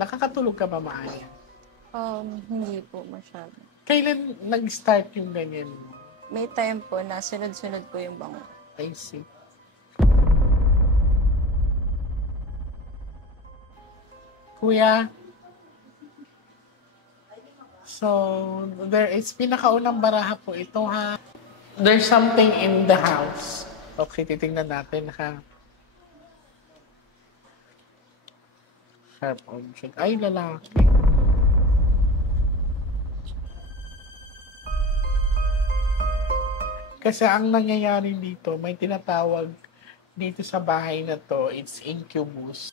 Nakakatulog ka ba maaya? Hindi po masyado. Kailan nag-start yung ganyan mo? May time po na sunod-sunod po yung bangon. I see. Kuya, so there is pinakaunang baraha po ito ha. There's something in the house. Okay, titingnan natin ha. Sharp object. Ay, lalaki. Kasi ang nangyayari dito, may tinatawag dito sa bahay na to, it's incubus.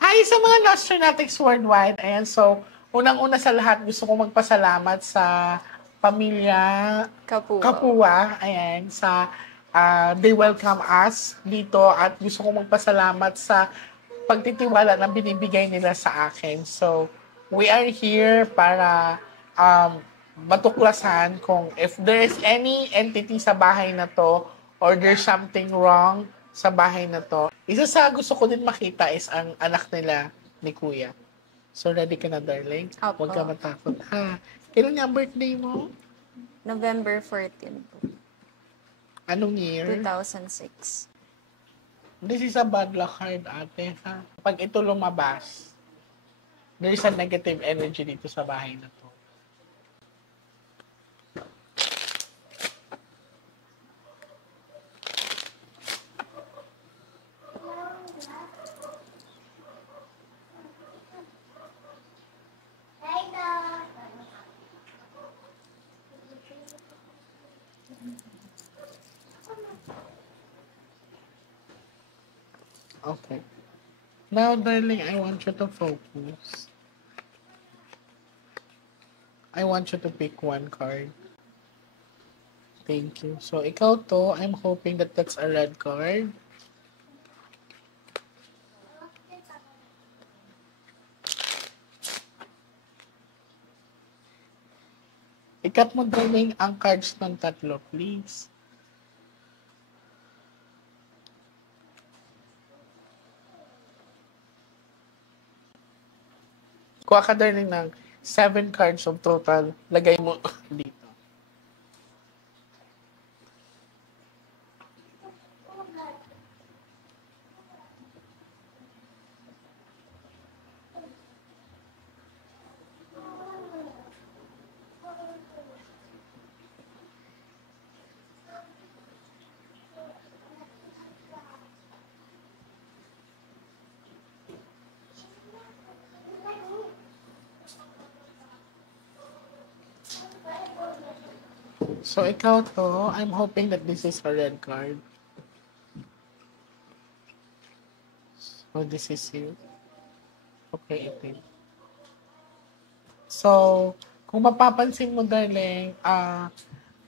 Hi sa mga Nostronatics worldwide. Ayan, so, unang-una sa lahat, gusto kong magpasalamat sa pamilya Kapua. Ayan, sa they welcome us dito at gusto kong magpasalamat sa pagtitiwala na binibigay nila sa akin. So, we are here para matuklasan kung if there is any entity sa bahay na to or there's something wrong sa bahay na to. Isa sa gusto ko din makita is ang anak nila ni Kuya. So, ready ka na, darling? Opo. Huwag ka matakot, ha? Kailan nga ang birthday mo? November 14 po, Anong year? 2006. This is a bad luck card, ate, ha? Pag ito lumabas, there is a negative energy dito sa bahay na to. Okay. Now, darling, I want you to focus. I want you to pick one card. Thank you. So, ikaw to, I'm hoping that that's a red card. Ikat mo, darling, ang cards ng tatlo, please. Kuha ka, darling, ng 7 cards of total. Lagay mo dito. So, ikaw to, I'm hoping that this is a red card. So, this is you. Okay, ito. So, kung mapapansin mo, darling,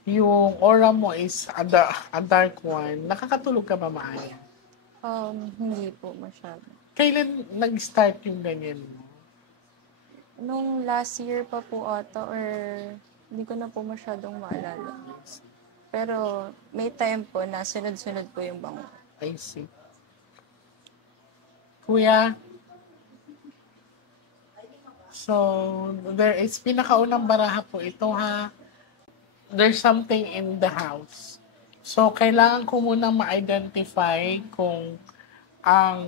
yung aura mo is a dark one. Nakakatulog ka ba maaya? Hindi po masyado. Kailan nag-start yung ganyan mo? Nung last year pa po ata or hindi ko na po masyadong maalala. Pero may time po na sunod-sunod po yung bangon. I see. Kuya, so there is pinakaunang baraha po ito ha. There's something in the house. So kailangan ko munang ma-identify kung ang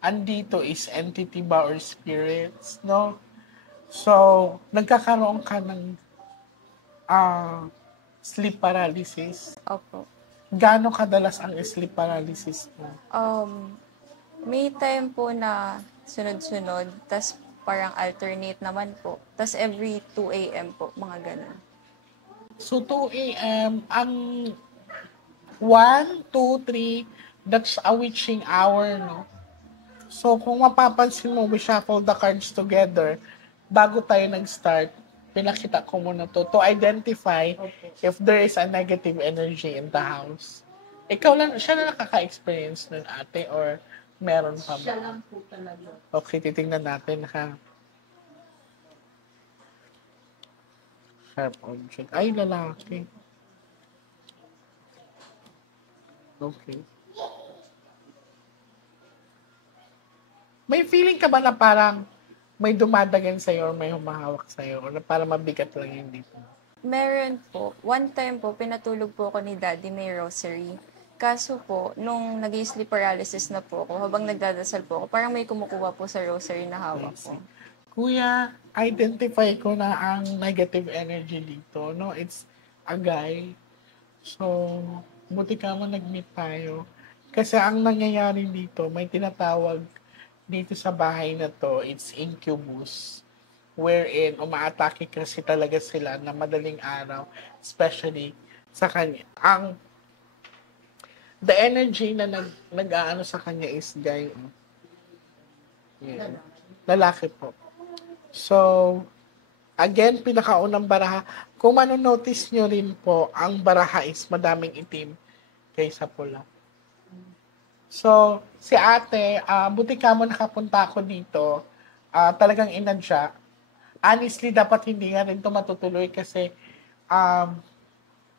andito is entity ba or spirits, no? So nagkakaroon ka ng sleep paralysis. Opo. Gaano kadalas ang sleep paralysis mo? May time po na sunod-sunod, tas parang alternate naman po. Tas every 2 a.m. po, mga ganun. So 2 a.m. ang 1, 2, 3, that's a witching hour, no? So, kung mapapansin mo, we shuffle the cards together. Bago tayo nag-start, pinakita ko muna to identify if there is a negative energy in the house. Ikaw lang, siya na nakaka-experience nun, ate, or meron pa ba? Siya lang po talaga. Okay, titingnan natin, ha? Sharp object. Ay, lalaki. Okay. May feeling ka ba na parang may dumadagan sa'yo or may humahawak sa'yo or na parang mabigat lang yung dito? Meron po. One time po, pinatulog po ako ni Daddy may rosary. Kaso po, nung nag-sleep paralysis na po ako, habang nagdadasal po ako, parang may kumukuha po sa rosary na hawak ko. Kuya, identify ko na ang negative energy dito. No, it's a guy. So, buti ka mo nag-meet tayo. Kasi ang nangyayari dito, may tinatawag dito sa bahay na to, it's incubus. Wherein, umaatake kasi talaga sila na madaling araw, especially sa kanya. The energy na nag-aano sa kanya is guy. Yeah. Lalaki po. So, again, pinakaunang baraha. Kung manonotice nyo rin po, ang baraha is madaming itim kaysa pula. So, si ate, buti ka mo nakapunta ako dito. Talagang inadya. Honestly, dapat hindi nga rin ito matutuloy kasi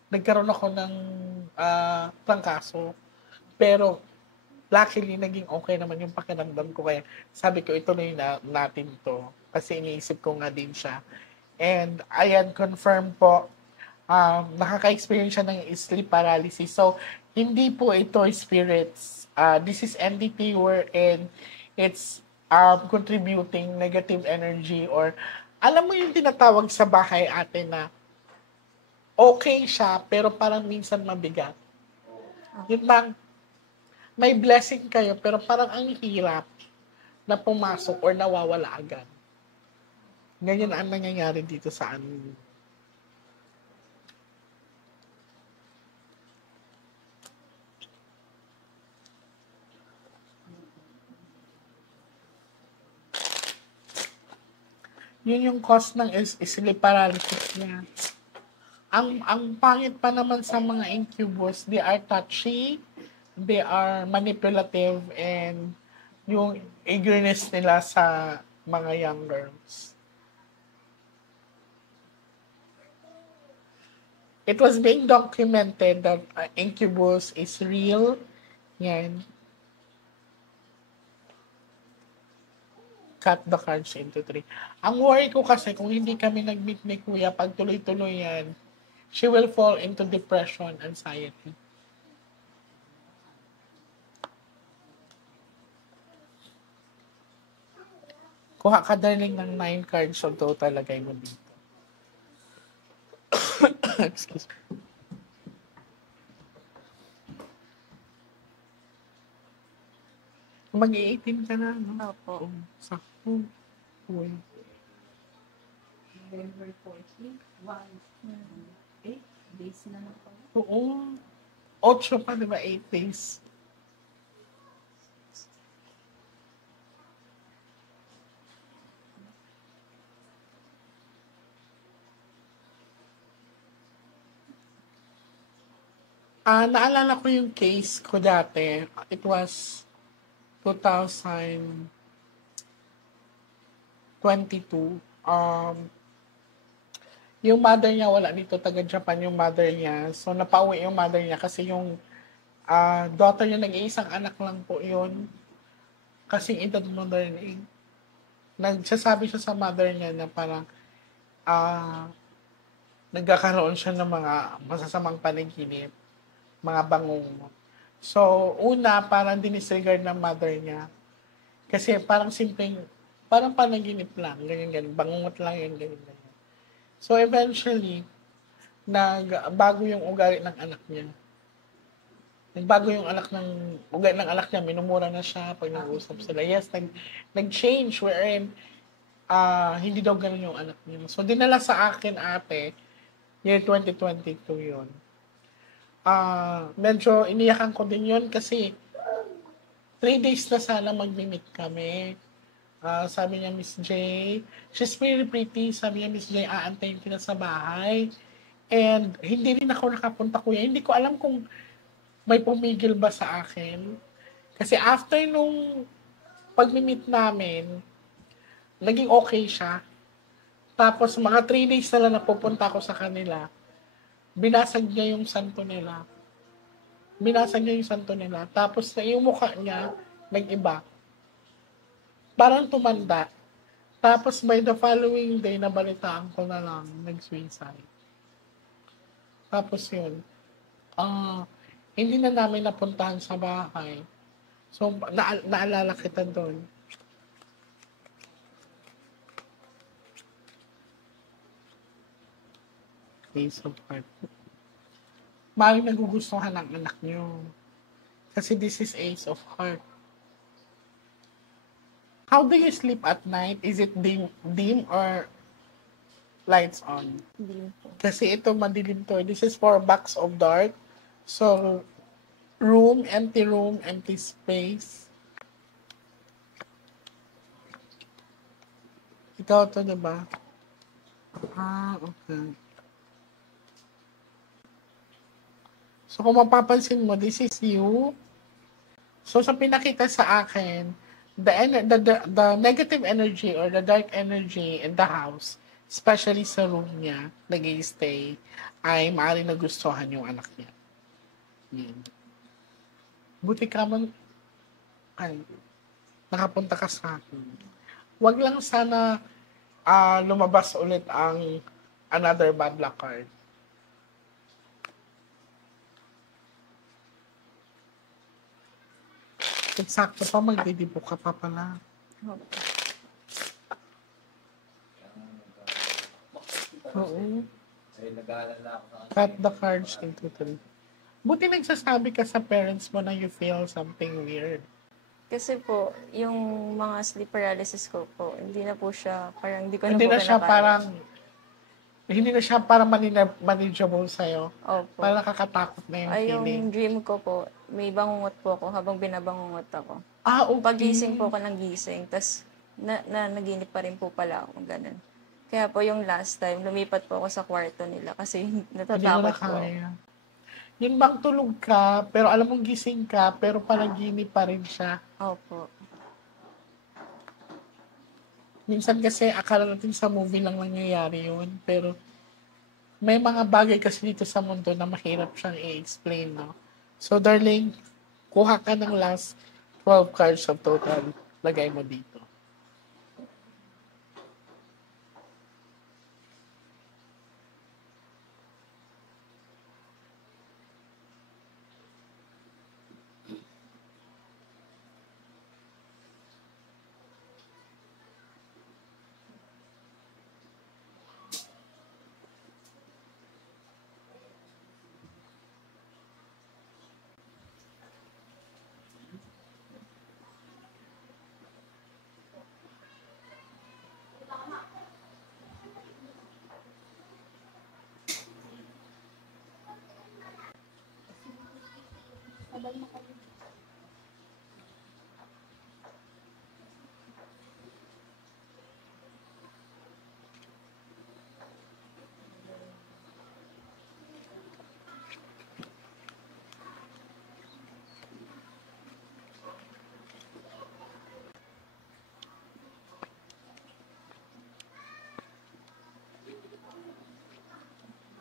nagkaroon ako ng trangkaso. Pero, luckily, naging okay naman yung pakiramdam ko. Kaya sabi ko, ituloy na natin to. Kasi iniisip ko nga din siya. And, ayan, confirm po, nakaka-experience siya ng sleep paralysis. So, hindi po ito spirits. This is NDT wherein it's contributing negative energy or alam mo yung tinatawag sa bahay ate na okay siya pero parang minsan mabigat. Yun bang may blessing kayo pero parang ang hirap na pumasok or nawawala agad. Ganyan ang nangyayari dito sa amin. Yun yung cause ng sleep paralysis niya. Ang pangit pa naman sa mga incubus, they are touchy, they are manipulative, and yung eagerness nila sa mga young girls. It was being documented that incubus is real. Yan. Cut the cards into 3. Ang worry ko kasi kung hindi kami nag-meet ni Kuya, pag tuloy-tuloy yan, she will fall into depression, anxiety. Kuha ka darling ng 9 cards so total lagay mo dito. Excuse me. Mag-18 ka na, no? Opo. Sakto. Uy. November 14, 8 days na lang po. Oo. 8 pa, di ba? 8 days. Naalala ko yung case ko dati. It was 2022. Yung mother niya wala dito, taga-Japan yung mother niya. So, napauwi yung mother niya kasi yung daughter niya, nag-iisang anak lang po yun. Kasing edad mo na rin. Nagsasabi siya sa mother niya na parang nagkakaroon siya ng mga masasamang panaginip, mga bangungot. So, una, parang dinisregard ng mother niya. Kasi parang simpleng, parang panaginip lang, ganyan-ganyan. Bangungot lang yun, ganyan-ganyan. So, eventually, nagbago yung ugali ng anak niya. Nagbago yung ugali ng anak niya, minumura na siya pag nag-uusap sila. Yes, nag-change wherein hindi daw ganun yung anak niya. So, dinala sa akin, ate, year 2022 yun. Medyo iniyakan ko din yun kasi 3 days na sana mag-meet kami. Sabi niya, Miss J, she's very pretty. Sabi niya, Miss J, aantayin kita sa bahay. And hindi rin ako nakapunta, kuya. Hindi ko alam kung may pumigil ba sa akin. Kasi after nung pag-meet namin, naging okay siya. Tapos mga 3 days na lang napupunta ako sa kanila. Binasag niya yung santo nila. Tapos yung mukha niya, nag-iba. Parang tumanda. Tapos by the following day, nabalitaan ko na lang, nag-suicide. Tapos yun, hindi na namin napuntahan sa bahay. So, naalala kita doon. Ace of Heart. Maaaring nagugustuhan ng anak niyo. Kasi this is Ace of Heart. How do you sleep at night? Is it dim or lights on? Dim po. Kasi ito madilim to. This is for box of dark. So, room, empty space. Ikaw to, diba? Okay. So, kung mapapansin mo, this is you. So, sa pinakita sa akin, the negative energy or the dark energy in the house, especially sa room niya, nag-i-stay, ay maaaring nagustuhan yung anak niya. Yan. Buti ka man, nakapunta ka sa akin. Huwag lang sana lumabas ulit ang another bad luck card. Eksakto pa, magdidibo ka pa pala. Oo. Cut the cards into 3. Buti nagsasabi ka sa parents mo na you feel something weird. Kasi po, yung mga sleep paralysis ko po, hindi na po siya, parang hindi ko na Hindi po na siya kinakaya. parang, hindi na siya parang manageable sa'yo. Opo. Parang nakakatakot na yung Ay, feeling. yung dream ko po, may bangungot po ako habang binabangungot ako. Okay. Pagising po ako ng gising, tas naginip pa rin po pala ako, ganun. Kaya po yung last time, lumipat po ako sa kwarto nila kasi Hindi mo natatakot na po. kaya. Yung bang tulog ka, pero alam mong gising ka, pero panaginip pa rin siya. Opo. Minsan kasi akala natin sa movie lang nangyayari yun, pero may mga bagay kasi dito sa mundo na mahirap siyang i-explain, no? So, darling, kuha ka ng last 12 cards of total. Lagay mo dito.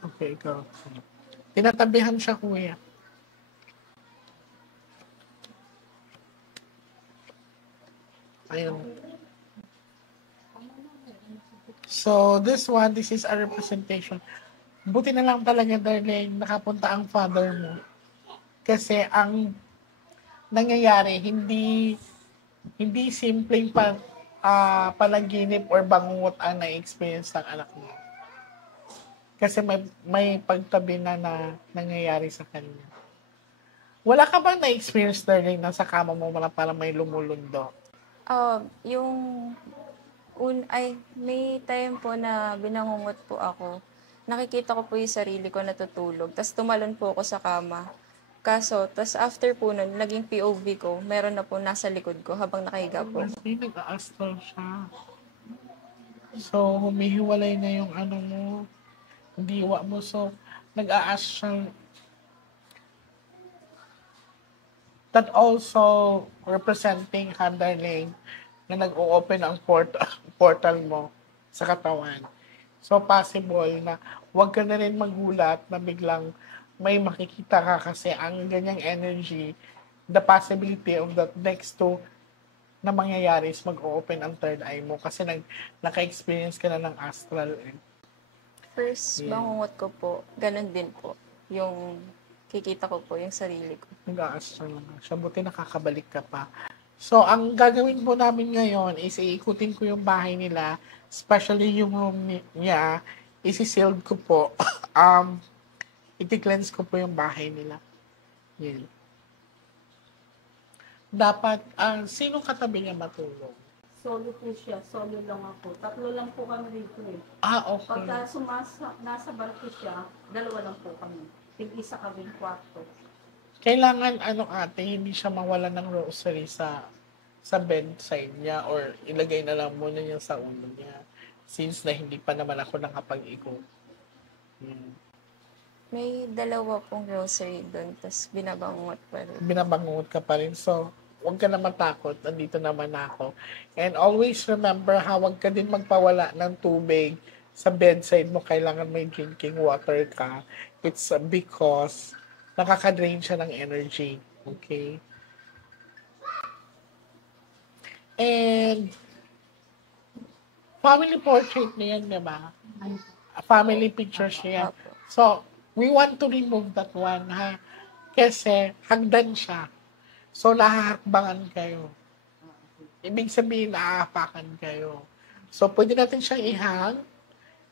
Okay, ikaw. Tinatabihan siya, kuya. Ayun. So, this is a representation. Buti na lang talaga, darling, nakapunta ang father mo. Kasi ang nangyayari, hindi simpleng panaginip or bangungot ang na-experience ng anak mo. Kasi may pagtabi na nangyayari sa kanya. Wala ka bang na-experience, darling, na sa kama mo na parang may lumulundo? May time po na binangungot po ako. Nakikita ko po yung sarili ko natutulog. Tapos tumalon po ako sa kama. Kaso, tas after po nun, naging POV ko, meron na po nasa likod ko habang nakahiga po. Kasi nag-a-astral siya. So, humihiwalay na yung ano mo, diwa mo. So, nag-a-astral. That also representing Handarling na nag-o-open ang portal mo sa katawan. So, possible na huwag ka na rin magulat na biglang may makikita ka kasi ang ganyang energy, the possibility of that next to na mangyayari is mag-open ang third eye mo kasi naka-experience ka na ng astral. First, bangungot ko po, ganun din po. Yung kikita ko po, yung sarili ko. Nag-astral na siya. Buti nakakabalik ka pa. So, ang gagawin po namin ngayon is iikutin ko yung bahay nila, especially yung room niya, isi-sealed ko po. I-cleanse ko po yung bahay nila. Yan. Dapat, sino katabi niya matulog? Solo po siya. Solo lang ako. Tatlo lang po kami rito eh. Okay. Pagka nasa barko siya, dalawa lang po kami. Tig-isa kaming kwarto. Kailangan, ate, hindi siya mawala ng rosary sa bedside niya or ilagay na lang muna niya sa ulo niya since na hindi pa naman ako nakapag-ikot. May dalawa pong rosary doon, tapos binabangot pa rin. Binabangungot ka pa rin. So, huwag ka na matakot. Nandito naman ako. And always remember, huwag ka din magpawala ng tubig sa bedside mo. Kailangan may drinking water ka. It's because nakaka-drain siya ng energy. Okay? And family portrait niya yan, di ba? Family pictures niya. So, we want to remove that one, ha? Kasi hagdan siya. So, nahahakbangan kayo. Ibig sabihin, naaapakan kayo. So, pwede natin siyang ihang.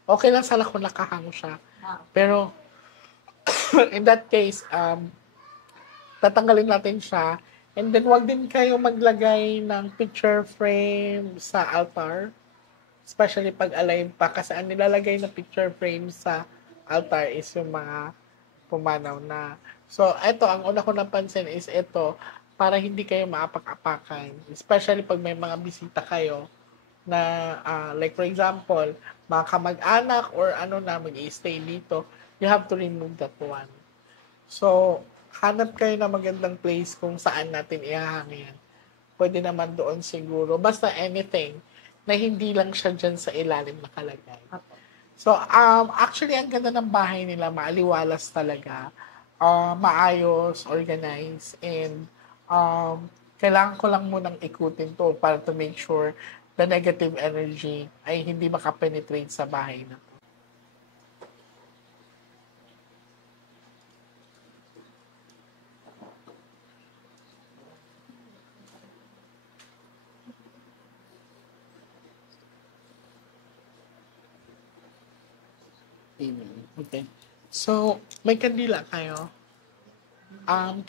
Okay lang sana kung nakahang siya. Pero, in that case, tatanggalin natin siya. And then, wag din kayo maglagay ng picture frame sa altar. Especially pag alive pa. Kasi ang nilalagay na picture frame sa altar is yung mga pumanaw na. So, ito, ang una ko napansin is ito, para hindi kayo maapak-apakan. Especially pag may mga bisita kayo na, like for example, mga kamag-anak or mag-i-stay dito, you have to remove that one. So, hanap kayo na magandang place kung saan natin ihahangin. Pwede naman doon siguro. Basta anything na hindi lang siya dyan sa ilalim nakalagay. So, actually, ang ganda ng bahay nila, maaliwalas talaga. Maayos, organized, and kailangan ko lang munang ikutin to para to make sure the negative energy ay hindi makapenetrate sa bahay na to. Okay. So, may kandila kayo.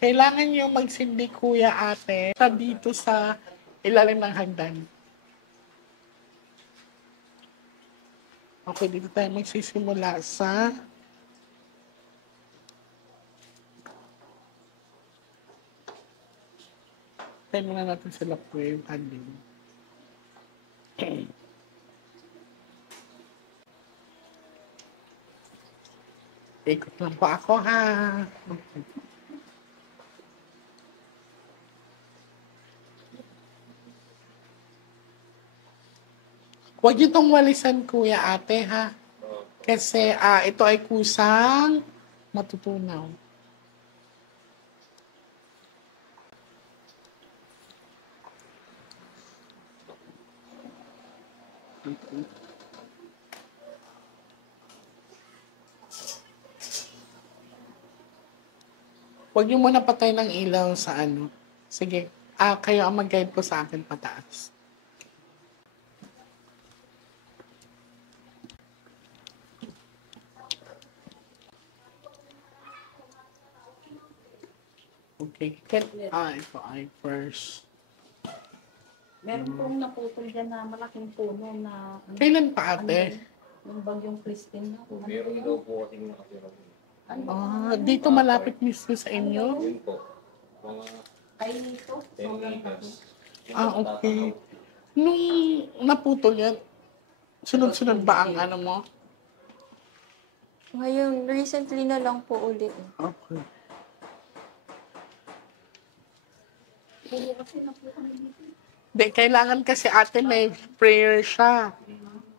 Kailangan nyo magsindi, kuya, ate, sa dito sa ilalim ng hagdan. Okay, dito tayo magsisimula sa tayo muna natin sila po yung hagdan. Ikot lang po ako, ha? Okay. Huwag niyo itong walisan, kuya, ate, ha? Kasi ito ay kusang matutunaw. Huwag niyo muna patay ng ilaw sa ano. Sige, kayo ang mag-guide po sa akin pataas. Okay. Ito ay first. Meron pong naputol dyan na malaking puno na... Kailan pa, ate? Yung bagyong Christine na. Meron daw po ating nakatira. Dito malapit mismo sa inyo? Yun po. Mga Ay, nito. 10 meters. Okay. Nung naputol yan, sunod-sunod ba ang ano mo? Ngayon, recently na lang po ulit. Okay. Puro kasi na po kami dito. Kailangan kasi ate may prayer siya.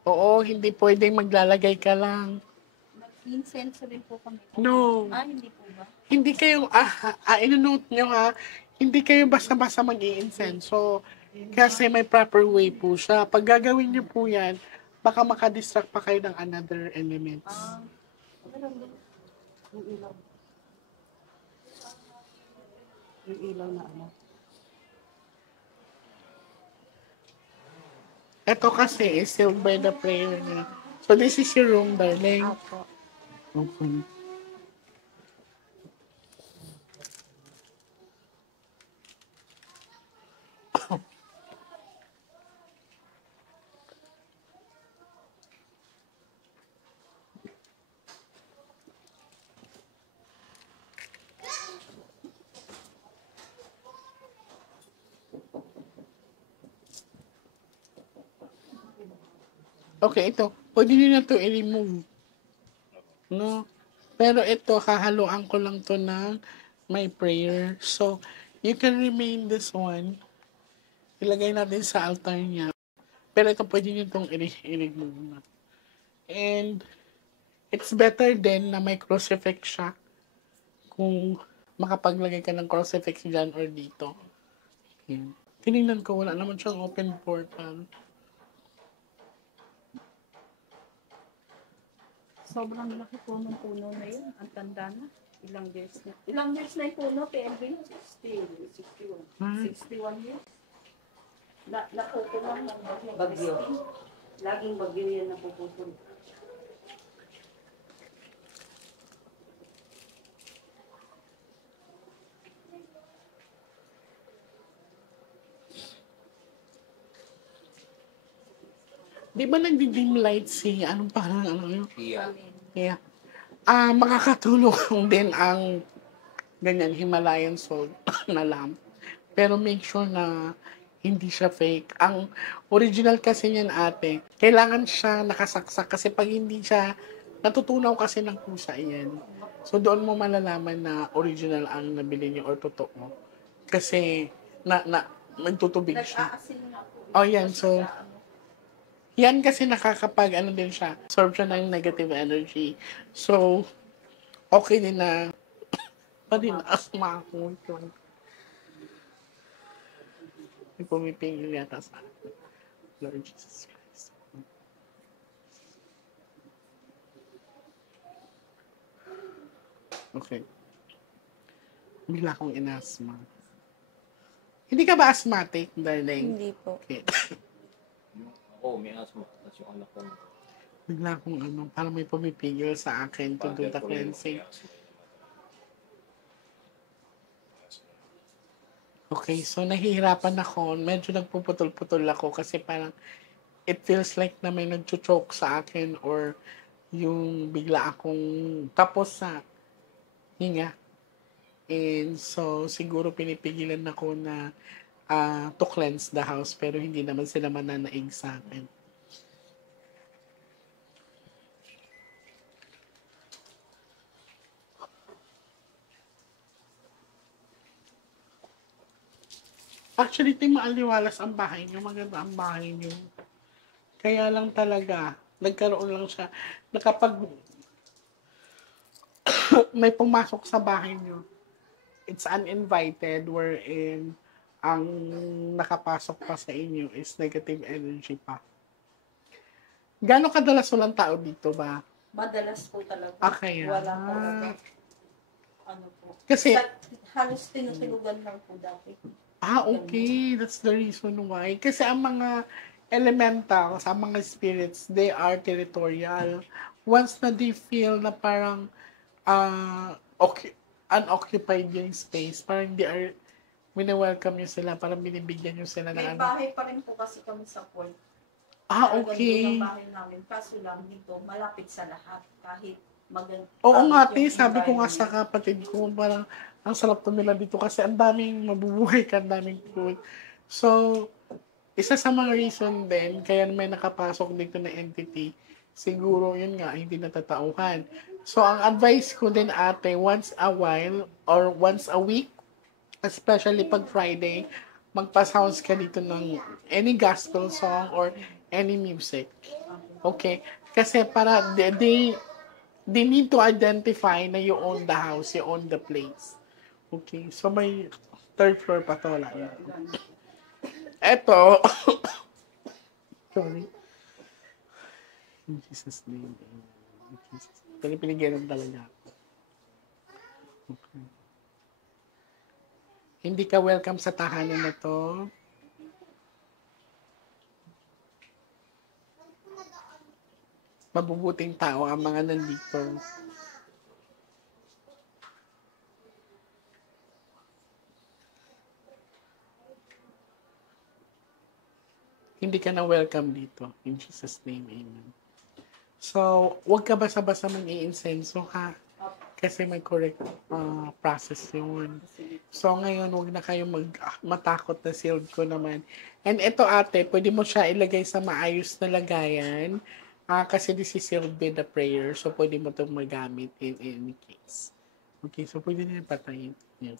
Oo, hindi pwedeng maglalagay ka lang. Nag-incense rin po kami. No. Hindi po ba? Hindi kayo, inonote nyo ha, hindi kayo basta-basta mag-i-incenso. Kasi may proper way po siya. Pag gagawin nyo po yan, baka makadistract pa kayo ng another elements. Yung ilaw. Yung ilaw na ano. Ito kasi is sealed by the prayer niya. So this is your room, darling. Apo. Okay. Okay, ito. Pwede nyo na ito i-remove. No? Pero ito, hahaluan ko lang to ng my prayer. So, you can remain this one. Ilagay natin sa altar niya. Pero ito, pwede nyo itong i-remove na. And, it's better din na may crucifix siya. Kung makapaglagay ka ng crucifix dyan or dito. Yan. Tinignan ko, wala naman siyang open portal. Sobrang laki po ng puno na yun. Ang tanda na. Ilang years na. Ilang years na yung puno, PLB? 61. 61 years. Napupo lang ng bagyo. Laging bagyo yan napuputol. Di ba nagdi-dim light si, anong pangalan, ano yun? iya. Yeah. Makakatulong din ang ganyan, Himalayan salt na lamp. Pero make sure na hindi siya fake. Ang original kasi niyan ate, kailangan siya nakasaksak kasi pag hindi siya, natutunaw kasi ng pusa yan. So doon mo malalaman na original ang nabili niyo or totoo. Kasi nagtutubig siya. Nag-aasin nga po. Oh yan, so yan kasi nakakapag, ano din siya, absorb siya ng negative energy. So, okay din na, pa din asma ako. May pumipingil yata sa akin. Lord Jesus Christ. Okay. Bigla akong inasma. Hindi ka ba asthmatic, darling? Hindi po. Okay. Oo, may asthma. Tapos yung anak ko. Bigla akong parang may pumipigil sa akin to do the cleansing. Okay, so nahihirapan ako. Medyo nagpuputol-putol ako kasi parang it feels like na may nag-choke sa akin or yung bigla akong tapos sa hinga. And so, siguro pinipigilan ako na to cleanse the house pero hindi naman sila mananaig sa akin. Actually, ito yung maaliwalas ang bahay niyo. Maganda ang bahay niyo. Kaya lang talaga, nagkaroon lang siya na kapag may pumasok sa bahay niyo, it's uninvited wherein ang nakapasok pa sa inyo is negative energy pa. Gano'ng kadalas walang tao dito ba? Madalas po talaga. Okay. Wala talaga. Ano po. Kasi, Halos tinutulugan lang po dati. okay. That's the reason why. Kasi ang mga elementals, ang mga spirits, they are territorial. Once na they feel na parang unoccupied yung space, parang they are welcome nyo sila, parang binibigyan nyo sila May ng bahay pa rin po kasi kami sa point. okay. Ang bahay namin. Kaso lang dito, malapit sa lahat. Kahit Oo nga, te, sabi ko nga sa kapatid ko, parang ang sarap tumila dito kasi ang daming mabubuhay ka, ang daming food. So, isa sa mga reason din, kaya may nakapasok dito na entity, siguro yun nga, hindi natatauhan. So, ang advice ko din ate, once a while or once a week, especially pag Friday, magpa-sounds ka dito ng any gospel song or any music. Okay? Kasi para they need to identify na you own the house, you own the place. Okay? So may third floor pa to lang. Eto, sorry. In Jesus' name. In Jesus' name. Pinigyan talaga ako. Okay. Hindi ka welcome sa tahanan na to. Mabubuting tao ang mga nandito. Hindi ka na welcome dito. In Jesus' name, amen. So, huwag ka basta-basta mag-i-insenso, ha? Kasi may correct process yun. So, ngayon, huwag na kayo matakot na sealed ko naman. And ito ate, pwede mo siya ilagay sa maayos na lagayan. Kasi this is sealed with the prayer. So, pwede mo itong magamit in any case. Okay, so pwede na yung patayin. Yan.